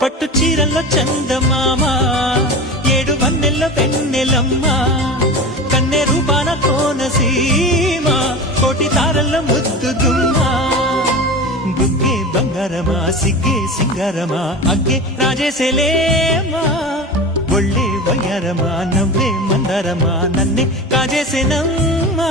పట్టు చీరల్లో చందమామ ఏడు వన్నెల్ల వెన్నెలమ్మ కన్నె రూపాన కోనసీమ కోటి తారల్ల ముద్దుగుమ్మా బుగ్గే బంగారమా సిగ్గే సింగారమా అగ్గే రాజేసేలేమా ఒళ్ళే వయ్యారమా నవ్వే మందారమా నన్నే కాజేసేనమ్మా